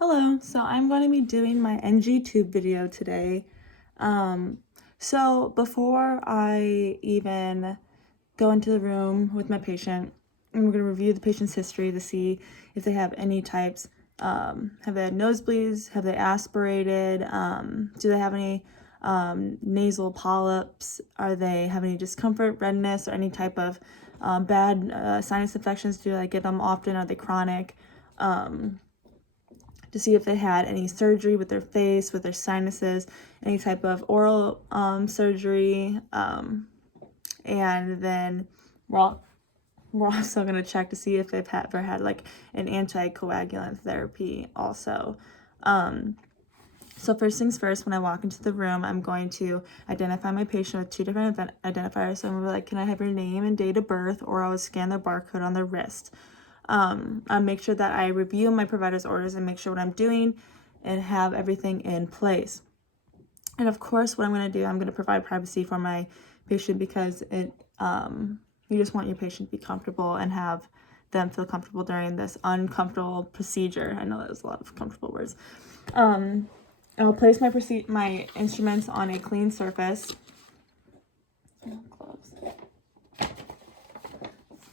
Hello, so I'm going to be doing my NG tube video today. So before I even go into the room with my patient, and we're going to review the patient's history to see if they have any types. Have they had nosebleeds? Have they aspirated? Do they have any nasal polyps? Are they have any discomfort, redness, or any type of bad sinus infections? Do I get them often? Are they chronic? To see if they had any surgery with their face, with their sinuses, any type of oral surgery. And then we're also going to check to see if they've ever had like an anticoagulant therapy also. So first things first, when I walk into the room, I'm going to identify my patient with two different identifiers. So I'm like, can I have your name and date of birth, or I would scan their barcode on their wrist. I make sure that I review my provider's orders and make sure what I'm doing and have everything in place. And of course, what I'm going to do, I'm going to provide privacy for my patient because you just want your patient to be comfortable and have them feel comfortable during this uncomfortable procedure. I know that was a lot of comfortable words. I'll place my instruments on a clean surface.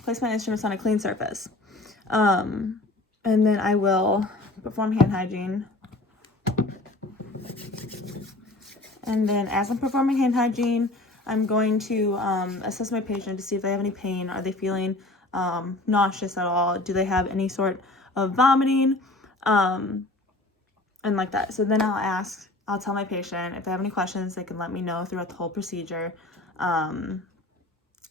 Place my instruments on a clean surface. And then I will perform hand hygiene. And then as I'm performing hand hygiene, I'm going to assess my patient to see if they have any pain. Are they feeling nauseous at all? Do they have any sort of vomiting? And like that. So then I'll tell my patient if they have any questions, they can let me know throughout the whole procedure. I'll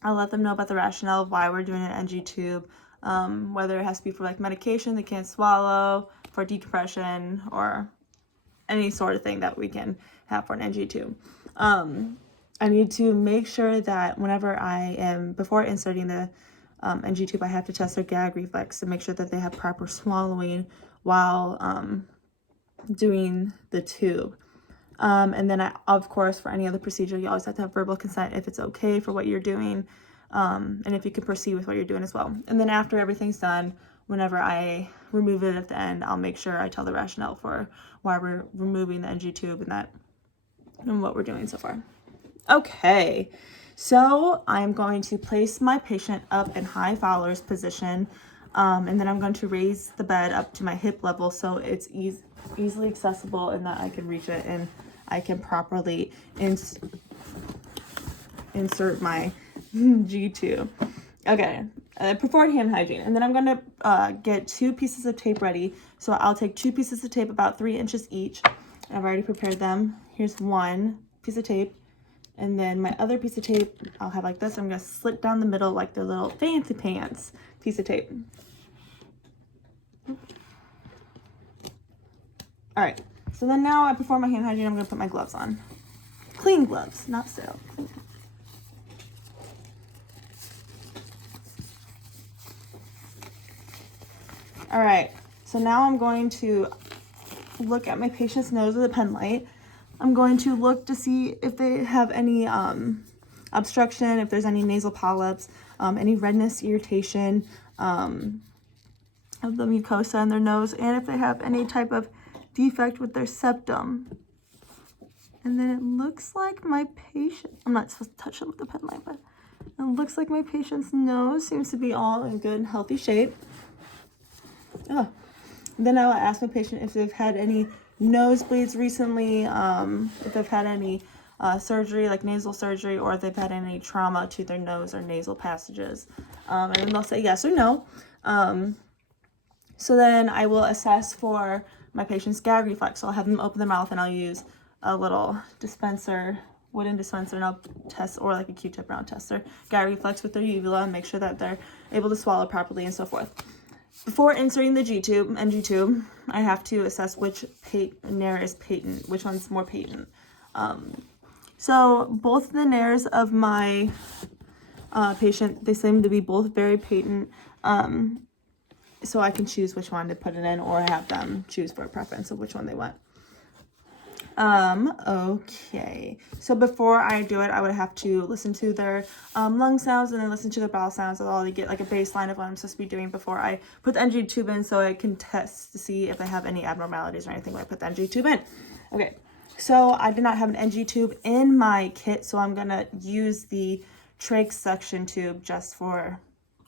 let them know about the rationale of why we're doing an NG tube, whether it has to be for like medication they can't swallow, for decompression, or any sort of thing that we can have for an NG tube. I need to make sure that before inserting the NG tube, I have to test their gag reflex to make sure that they have proper swallowing while doing the tube. And then of course, for any other procedure, you always have to have verbal consent if it's okay for what you're doing, and if you can proceed with what you're doing as well. And then after everything's done, whenever I remove it at the end, I'll make sure I tell the rationale for why we're removing the NG tube and what we're doing so far. Okay, so I'm going to place my patient up in high Fowler's position, and then I'm going to raise the bed up to my hip level so it's easily accessible and that I can reach it and I can properly insert my G2. Okay, perform hand hygiene, and then I'm going to get 2 pieces of tape ready. So I'll take 2 pieces of tape about 3 inches each. I've already prepared them. Here's 1 piece of tape, and then my other piece of tape I'll have like this. I'm going to slit down the middle like the little fancy pants piece of tape. All right, so then now I perform my hand hygiene. I'm going to put my gloves on. Clean gloves, not sterile. Clean. All right, so now I'm going to look at my patient's nose with a pen light. I'm going to look to see if they have any obstruction, if there's any nasal polyps, any redness, irritation of the mucosa in their nose, and if they have any type of defect with their septum. And then it looks like my patient, I'm not supposed to touch them with the pen light, but it looks like my patient's nose seems to be all in good and healthy shape. Then I will ask my patient if they've had any nosebleeds recently, if they've had any surgery, like nasal surgery, or if they've had any trauma to their nose or nasal passages. And then they'll say yes or no. So then I will assess for my patient's gag reflex. So I'll have them open their mouth and I'll use a little wooden dispenser, and I'll test, or like a Q-tip round, test their gag reflex with their uvula and make sure that they're able to swallow properly and so forth. Before inserting the NG tube, I have to assess which nair is patent, which one's more patent. So both the nairs of my patient, they seem to be both very patent. So I can choose which one to put it in, or have them choose for a preference of which one they want. Okay. So before I do it, I would have to listen to their lung sounds and then listen to their bowel sounds so I'll get like a baseline of what I'm supposed to be doing before I put the NG tube in so I can test to see if I have any abnormalities or anything when I put the NG tube in. Okay. So I did not have an NG tube in my kit, so I'm going to use the trach suction tube just for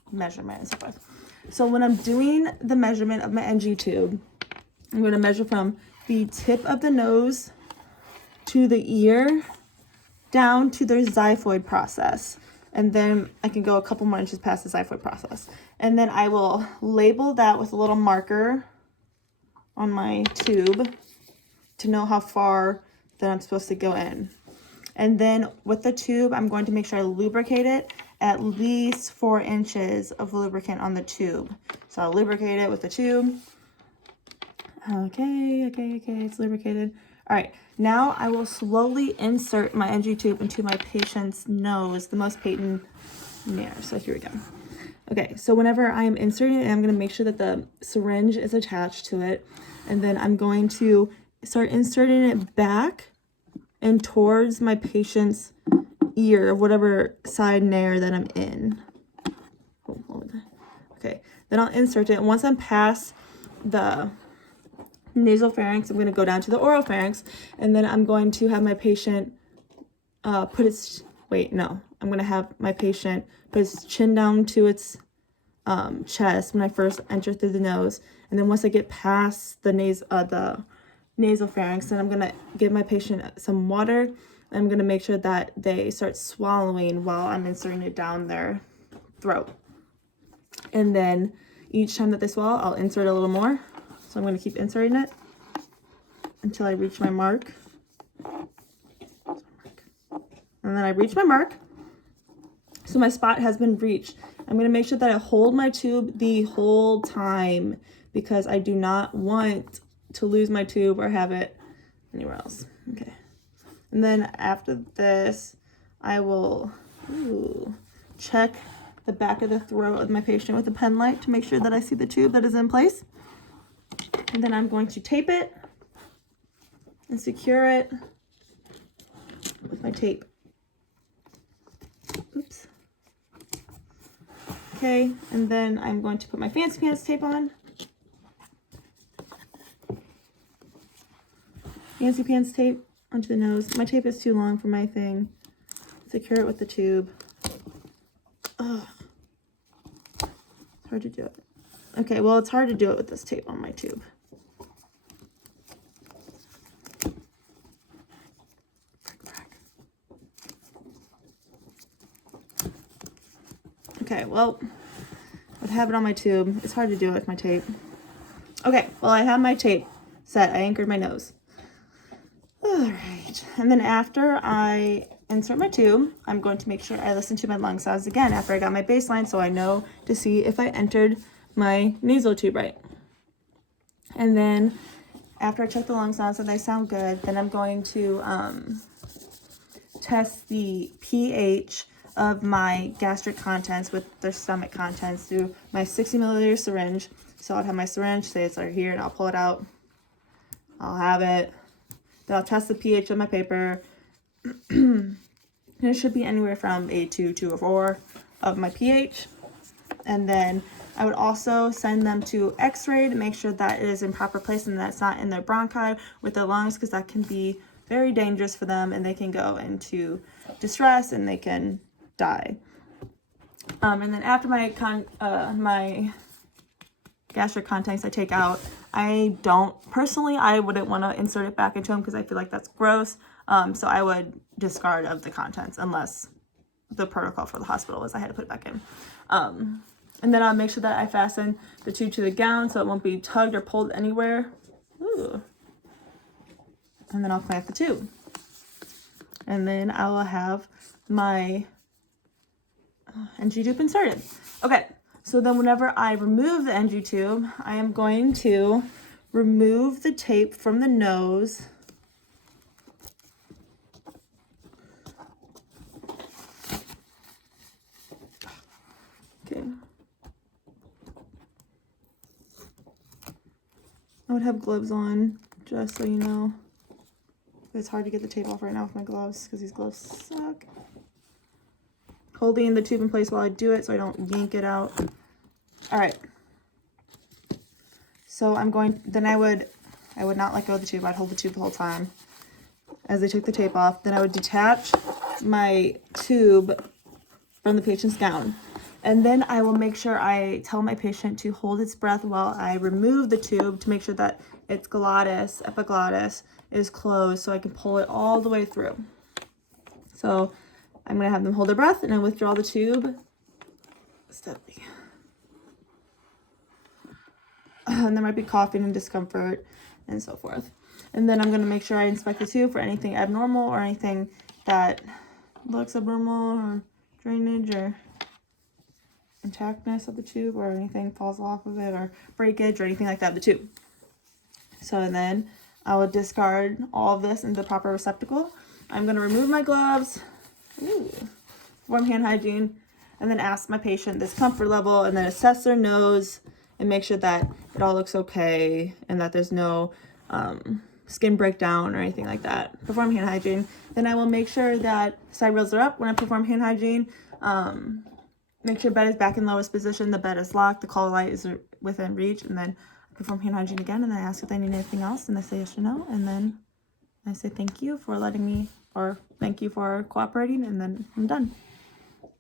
measurement and so forth. So when I'm doing the measurement of my NG tube, I'm going to measure from the tip of the nose to the ear down to their xiphoid process. And then I can go a couple more inches past the xiphoid process. And then I will label that with a little marker on my tube to know how far that I'm supposed to go in. And then with the tube, I'm going to make sure I lubricate it at least 4 inches of lubricant on the tube. So I'll lubricate it with the tube. Okay, it's lubricated. All right, now I will slowly insert my NG tube into my patient's nose, the most patent near. So here we go. Okay, so whenever I'm inserting it, I'm going to make sure that the syringe is attached to it. And then I'm going to start inserting it back and towards my patient's ear, whatever side nair that I'm in. Okay, then I'll insert it. Once I'm past the nasal pharynx, I'm going to go down to the oral pharynx, and then I'm going to have my patient I'm going to have my patient put his chin down to its chest when I first enter through the nose, and then once I get past the nasal pharynx, then I'm going to give my patient some water. I'm going to make sure that they start swallowing while I'm inserting it down their throat. And then each time that they swallow, I'll insert a little more. So I'm going to keep inserting it until I reach my mark. And then I reach my mark. So my spot has been reached. I'm going to make sure that I hold my tube the whole time because I do not want to lose my tube or have it anywhere else. Okay. And then after this, I will check the back of the throat of my patient with a pen light to make sure that I see the tube that is in place. And then I'm going to tape it and secure it with my tape. Oops. Okay, and then I'm going to put my fancy pants tape on. Fancy pants tape onto the nose. My tape is too long for my thing. Secure it with the tube. Ugh. It's hard to do it. Okay, well, it's hard to do it with this tape on my tube. Okay, well, I have it on my tube. It's hard to do it with my tape. Okay, well, I have my tape set. I anchored my nose. All right, and then after I insert my tube, I'm going to make sure I listen to my lung sounds again after I got my baseline so I know to see if I entered my nasal tube right. And then after I check the lung sounds and they sound good, then I'm going to test the pH of my gastric contents with their stomach contents through my 60 milliliter syringe. So I'll have my syringe, say it's right here, and I'll pull it out. I'll have it. Then I'll test the pH of my paper. And it should be anywhere from a 2 to a 4 of my pH. And then I would also send them to x-ray to make sure that it is in proper place and that's not in their bronchi with their lungs, because that can be very dangerous for them and they can go into distress and they can die. And then after my gastric contents I take out, I wouldn't want to insert it back into them because I feel like that's gross. So I would discard of the contents unless the protocol for the hospital was I had to put it back in. And then I'll make sure that I fasten the tube to the gown so it won't be tugged or pulled anywhere. Ooh. And then I'll clamp the tube. And then I will have my NG tube inserted. Okay, so then whenever I remove the NG tube, I am going to remove the tape from the nose. Okay. I would have gloves on, just so you know. It's hard to get the tape off right now with my gloves because these gloves suck. Holding the tube in place while I do it so I don't yank it out. All right. So I'm going, then I would not let go of the tube. I'd hold the tube the whole time as I took the tape off. Then I would detach my tube from the patient's gown. And then I will make sure I tell my patient to hold its breath while I remove the tube to make sure that its glottis, epiglottis, is closed so I can pull it all the way through. So I'm going to have them hold their breath and then withdraw the tube steadily. And there might be coughing and discomfort and so forth. And then I'm going to make sure I inspect the tube for anything abnormal or anything that looks abnormal, or drainage or intactness of the tube, or anything falls off of it, or breakage or anything like that of the tube. So then I will discard all of this into the proper receptacle. I'm going to remove my gloves, perform hand hygiene, and then ask my patient this comfort level, and then assess their nose and make sure that it all looks okay and that there's no skin breakdown or anything like that. Perform hand hygiene. Then I will make sure that side rails are up when I perform hand hygiene. Make sure bed is back in lowest position, the bed is locked, the call light is within reach, and then perform hand hygiene again, and then I ask if they need anything else, and they say yes or no, and then I say thank you for letting me, or thank you for cooperating, and then I'm done.